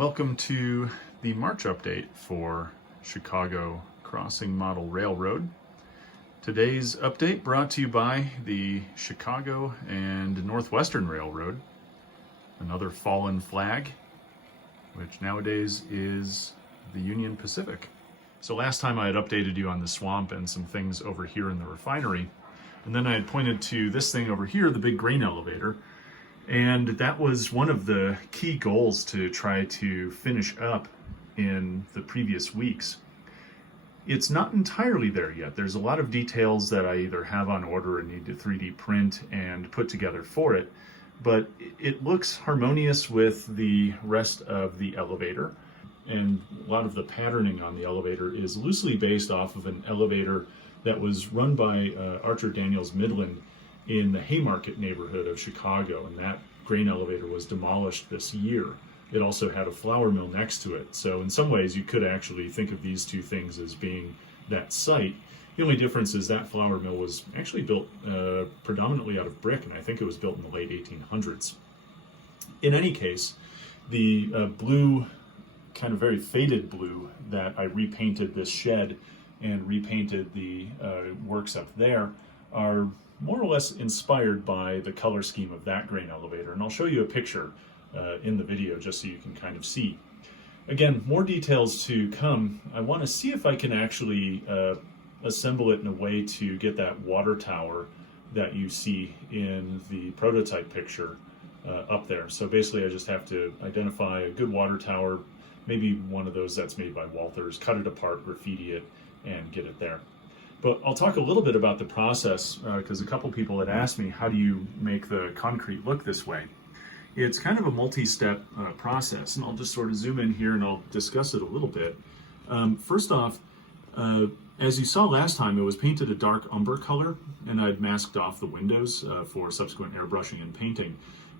Welcome to the March update for Chicago Crossing Model Railroad. Today's update brought to you by the Chicago and Northwestern Railroad, another fallen flag, which nowadays is the Union Pacific. So last time I had updated you on the swamp and some things over here in the refinery, and then I had pointed to this thing over here, the big grain elevator. And that was one of the key goals to try to finish up in the previous weeks. It's not entirely there yet. There's a lot of details that I either have on order or need to 3D print and put together for it, but it looks harmonious with the rest of the elevator. And a lot of the patterning on the elevator is loosely based off of an elevator that was run by Archer Daniels Midland in the Haymarket neighborhood of Chicago, and that grain elevator was demolished this year. It also had a flour mill next to it, so in some ways you could actually think of these two things as being that site. The only difference is that flour mill was actually built predominantly out of brick, and I think it was built in the late 1800s. In any case, the blue, kind of very faded blue that I repainted this shed and repainted the works up there are more or less inspired by the color scheme of that grain elevator. And I'll show you a picture in the video just so you can kind of see. Again, more details to come. I want to see if I can actually assemble it in a way to get that water tower that you see in the prototype picture up there. So basically I just have to identify a good water tower, maybe one of those that's made by Walthers, cut it apart, graffiti it, and get it there. But I'll talk a little bit about the process because a couple people had asked me, how do you make the concrete look this way? It's kind of a multi-step process, and I'll just sort of zoom in here and I'll discuss it a little bit. First off, as you saw last time, it was painted a dark umber color, and I'd masked off the windows for subsequent airbrushing and painting.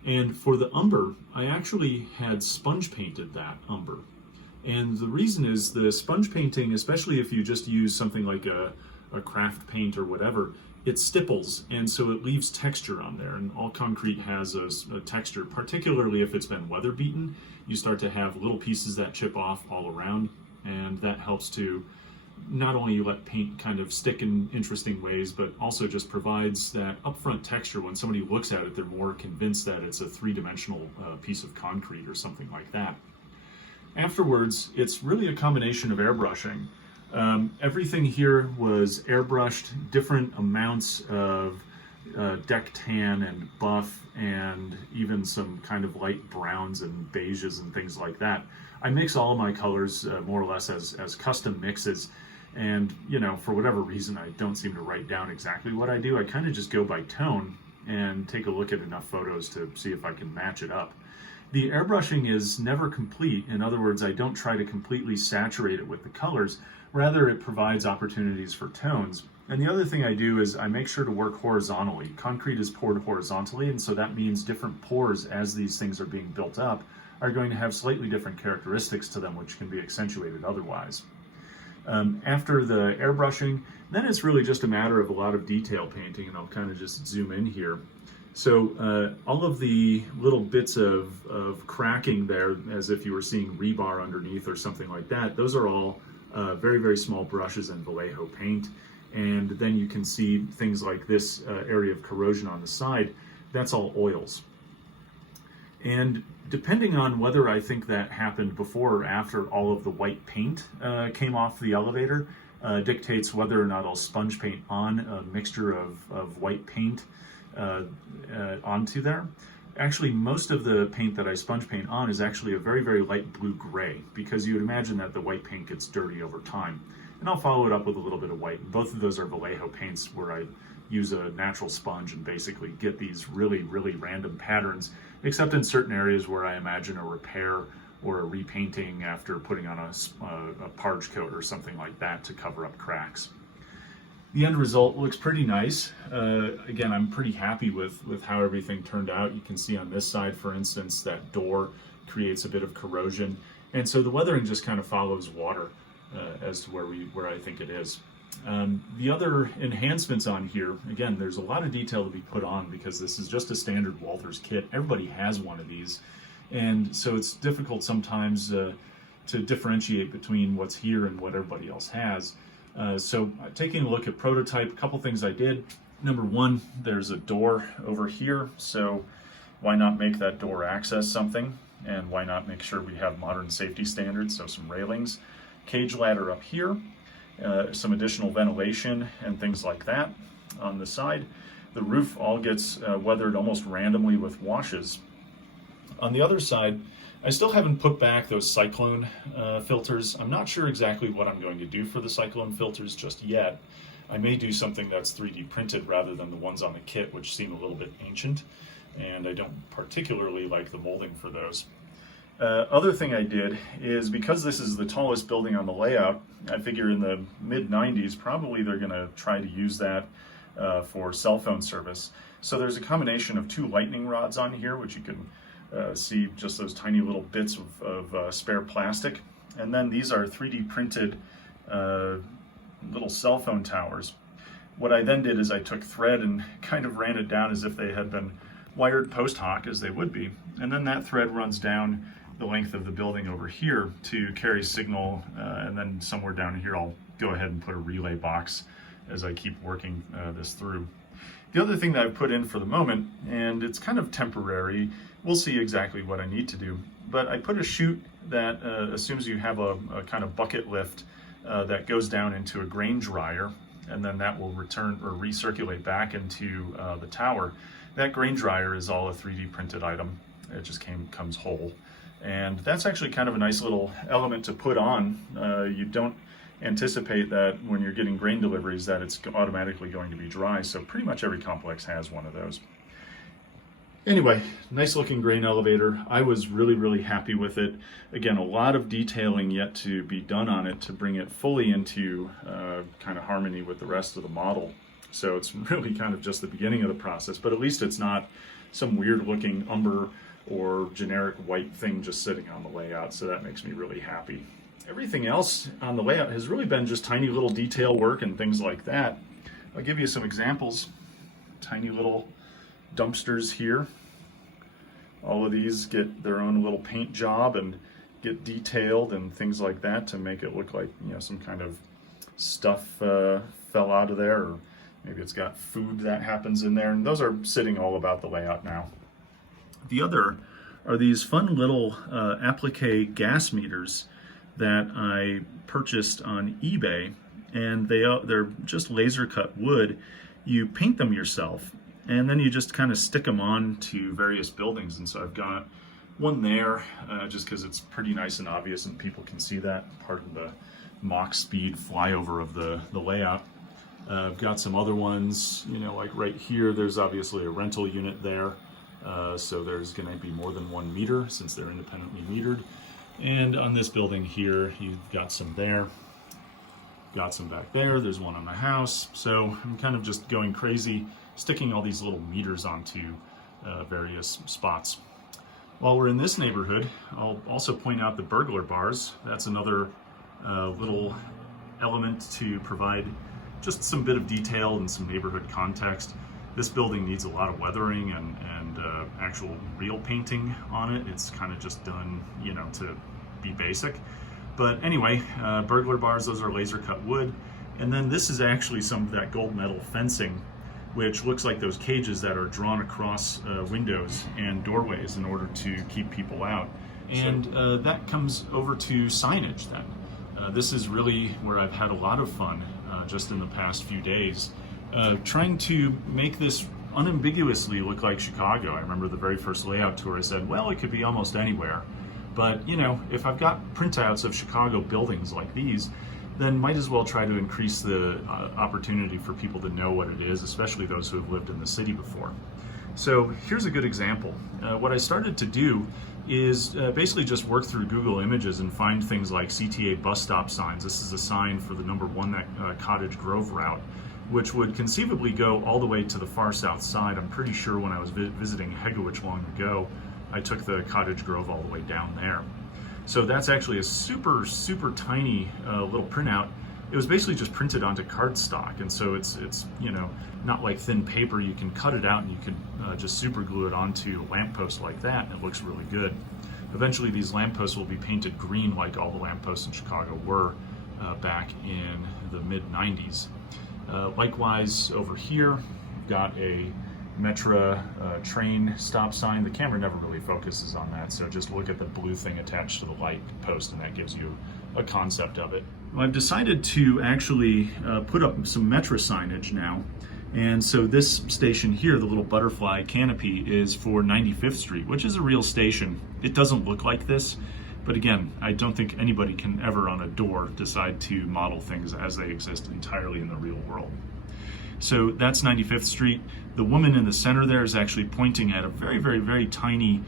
And for the umber, I actually had sponge painted that umber. And the reason is the sponge painting, especially if you just use something like a craft paint or whatever, it stipples, and so it leaves texture on there, and all concrete has a texture, particularly if it's been weather beaten. You start to have little pieces that chip off all around, and that helps to not only let paint kind of stick in interesting ways, but also just provides that upfront texture. When somebody looks at it, they're more convinced that it's a three-dimensional piece of concrete or something like that. Afterwards, it's really a combination of airbrushing. Everything here was airbrushed, different amounts of deck tan and buff, and even some kind of light browns and beiges and things like that. I mix all of my colors more or less as custom mixes, and you know, for whatever reason I don't seem to write down exactly what I do. I kind of just go by tone and take a look at enough photos to see if I can match it up. The airbrushing is never complete. In other words, I don't try to completely saturate it with the colors. Rather, it provides opportunities for tones. And the other thing I do is I make sure to work horizontally. Concrete is poured horizontally, and so that means different pours as these things are being built up are going to have slightly different characteristics to them, which can be accentuated otherwise. After the airbrushing, then it's really just a matter of a lot of detail painting, and I'll kind of just zoom in here. So all of the little bits of cracking there, as if you were seeing rebar underneath or something like that, those are all very, very small brushes and Vallejo paint. And then you can see things like this area of corrosion on the side, that's all oils. And depending on whether I think that happened before or after all of the white paint came off the elevator, dictates whether or not I'll sponge paint on a mixture of white paint onto there. Actually, most of the paint that I sponge paint on is actually a very, very light blue-gray, because you would imagine that the white paint gets dirty over time. And I'll follow it up with a little bit of white. Both of those are Vallejo paints where I use a natural sponge and basically get these really, really random patterns, except in certain areas where I imagine a repair or a repainting after putting on a parge coat or something like that to cover up cracks. The end result looks pretty nice. Again, I'm pretty happy with how everything turned out. You can see on this side, for instance, that door creates a bit of corrosion. And so the weathering just kind of follows water as to where I think it is. The other enhancements on here, again, there's a lot of detail to be put on because this is just a standard Walthers kit. Everybody has one of these. And so it's difficult sometimes to differentiate between what's here and what everybody else has. So taking a look at prototype, a couple things I did. Number one, there's a door over here, so why not make that door access something? And why not make sure we have modern safety standards, so some railings, cage ladder up here, some additional ventilation and things like that on the side. The roof all gets weathered almost randomly with washes. On the other side, I still haven't put back those cyclone filters. I'm not sure exactly what I'm going to do for the cyclone filters just yet. I may do something that's 3D printed rather than the ones on the kit, which seem a little bit ancient, and I don't particularly like the molding for those. Other thing I did is, because this is the tallest building on the layout, I figure in the mid-90s probably they're going to try to use that for cell phone service. So there's a combination of 2 lightning rods on here, which you can see just those tiny little bits of spare plastic. And then these are 3D printed little cell phone towers. What I then did is I took thread and kind of ran it down as if they had been wired post hoc, as they would be. And then that thread runs down the length of the building over here to carry signal, and then somewhere down here I'll go ahead and put a relay box as I keep working this through. The other thing that I've put in for the moment, and it's kind of temporary, we'll see exactly what I need to do, but I put a chute that assumes you have a kind of bucket lift that goes down into a grain dryer, and then that will return or recirculate back into the tower. That grain dryer is all a 3D printed item. It just comes whole. And that's actually kind of a nice little element to put on. You don't anticipate that when you're getting grain deliveries that it's automatically going to be dry, so pretty much every complex has one of those. Anyway, nice looking grain elevator. I was really happy with it. Again, a lot of detailing yet to be done on it to bring it fully into kind of harmony with the rest of the model. So it's really kind of just the beginning of the process, but at least it's not some weird looking umber or generic white thing just sitting on the layout, so that makes me really happy. Everything else on the layout has really been just tiny little detail work and things like that. I'll give you some examples. Tiny little dumpsters here. All of these get their own little paint job and get detailed and things like that to make it look like, you know, some kind of stuff fell out of there, or maybe it's got food that happens in there, and those are sitting all about the layout now. The other are these fun little applique gas meters that I purchased on eBay, and they're just laser cut wood. You paint them yourself, and then you just kind of stick them on to various buildings. And so I've got one there just because it's pretty nice and obvious and people can see that part of the Mach speed flyover of the layout. I've got some other ones, you know, like right here, there's obviously a rental unit there. So there's going to be more than 1 meter since they're independently metered. And on this building here, you've got some there, got some back there, there's one on my house. So I'm kind of just going crazy, sticking all these little meters onto various spots. While we're in this neighborhood, I'll also point out the burglar bars. That's another little element to provide just some bit of detail and some neighborhood context. This building needs a lot of weathering and actual real painting on it. It's kind of just done, you know, to be basic. But anyway, burglar bars, those are laser cut wood. And then this is actually some of that gold metal fencing, which looks like those cages that are drawn across windows and doorways in order to keep people out. And that comes over to signage then. This is really where I've had a lot of fun just in the past few days. Trying to make this unambiguously look like Chicago. I remember the very first layout tour I said, well, it could be almost anywhere. But, you know, if I've got printouts of Chicago buildings like these, then might as well try to increase the opportunity for people to know what it is, especially those who have lived in the city before. So here's a good example. What I started to do is basically just work through Google Images and find things like CTA bus stop signs. This is a sign for the number 1 Cottage Grove route, which would conceivably go all the way to the far south side. I'm pretty sure when I was visiting Hegowich long ago, I took the Cottage Grove all the way down there. So that's actually a super tiny little printout. It was basically just printed onto cardstock, and so it's you know, not like thin paper. You can cut it out and you can just super glue it onto a lamppost like that, and it looks really good. Eventually these lampposts will be painted green like all the lampposts in Chicago were back in the mid-90s. Likewise over here, we've got a Metra train stop sign. The camera never really focuses on that, so just look at the blue thing attached to the light post and that gives you a concept of it. Well, I've decided to actually put up some Metra signage now. And so this station here, the little butterfly canopy, is for 95th Street, which is a real station. It doesn't look like this, but again, I don't think anybody can ever on a door decide to model things as they exist entirely in the real world. So that's 95th Street. The woman in the center there is actually pointing at a very, very, very tiny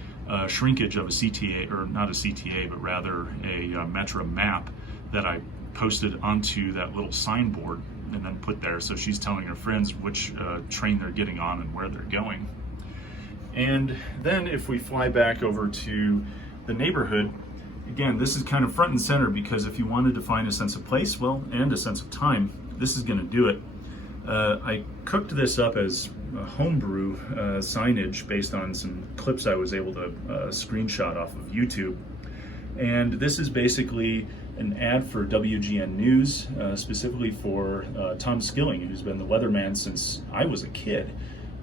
shrinkage of a CTA, or not a CTA, but rather a Metra map that I posted onto that little signboard and then put there. So she's telling her friends which train they're getting on and where they're going. And then if we fly back over to the neighborhood, again, this is kind of front and center because if you wanted to find a sense of place, well, and a sense of time, this is going to do it. I cooked this up as a homebrew signage based on some clips I was able to screenshot off of YouTube. And this is basically an ad for WGN News, specifically for Tom Skilling, who's been the weatherman since I was a kid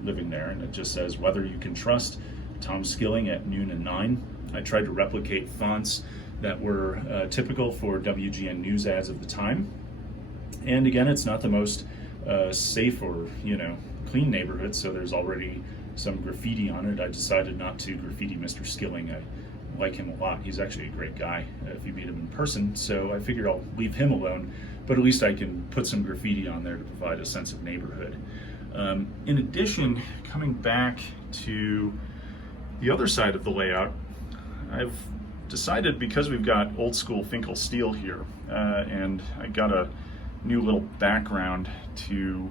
living there. And it just says, "Weather you can trust, Tom Skilling at noon and 9. I tried to replicate fonts that were typical for WGN News ads of the time. And again, it's not the most safe or, clean neighborhood, so there's already some graffiti on it. I decided not to graffiti Mr. Skilling. I like him a lot. He's actually a great guy if you meet him in person, so I figured I'll leave him alone, but at least I can put some graffiti on there to provide a sense of neighborhood. In addition, coming back to the other side of the layout, I've decided, because we've got old school Finkel steel here, and I got a new little background to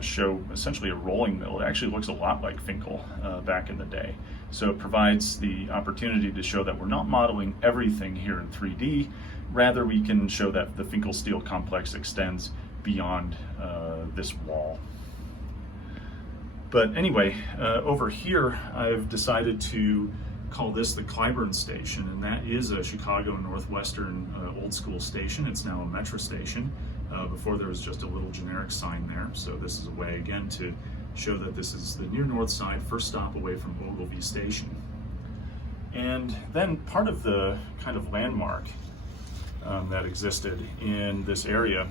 show essentially a rolling mill. It actually looks a lot like Finkel back in the day. So it provides the opportunity to show that we're not modeling everything here in 3D. Rather, we can show that the Finkel steel complex extends beyond this wall. But anyway, over here, I've decided to call this the Clyburn Station, and that is a Chicago Northwestern old school station. It's now a Metra station. Before there was just a little generic sign there. So this is a way again to show that this is the near north side, first stop away from Ogilvie Station. And then part of the kind of landmark that existed in this area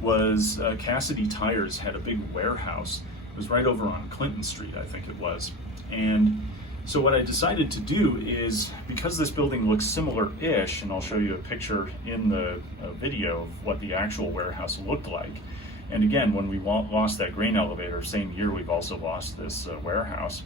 was Cassidy Tires had a big warehouse. It was right over on Clinton Street, I think it was. And so what I decided to do is, because this building looks similar-ish, and I'll show you a picture in the video of what the actual warehouse looked like. And again, when we lost that grain elevator, same year we've also lost this warehouse.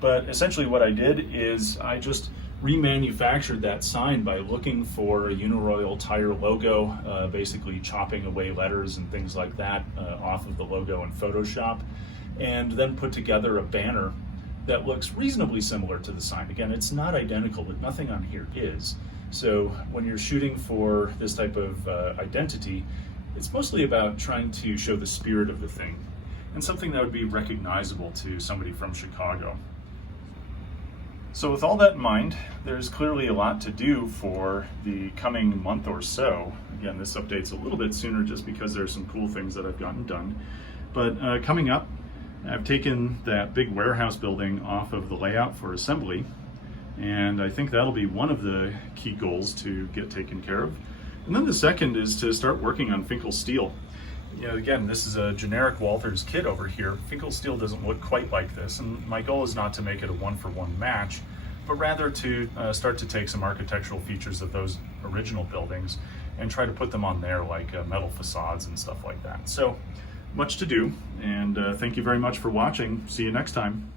But essentially what I did is I just remanufactured that sign by looking for a Uniroyal Tire logo, basically chopping away letters and things like that off of the logo in Photoshop, and then put together a banner that looks reasonably similar to the sign. Again, it's not identical, but nothing on here is. So when you're shooting for this type of identity, it's mostly about trying to show the spirit of the thing and something that would be recognizable to somebody from Chicago. So with all that in mind, there's clearly a lot to do for the coming month or so. Again, this update's a little bit sooner just because there's some cool things that I've gotten done. But coming up, I've taken that big warehouse building off of the layout for assembly, and I think that'll be one of the key goals to get taken care of. And then the second is to start working on Finkel steel. Again, this is a generic Walthers kit over here. Finkel steel doesn't look quite like this, and my goal is not to make it a one-for-one match, but rather to start to take some architectural features of those original buildings and try to put them on there, like metal facades and stuff like that. So much to do, and thank you very much for watching. See you next time.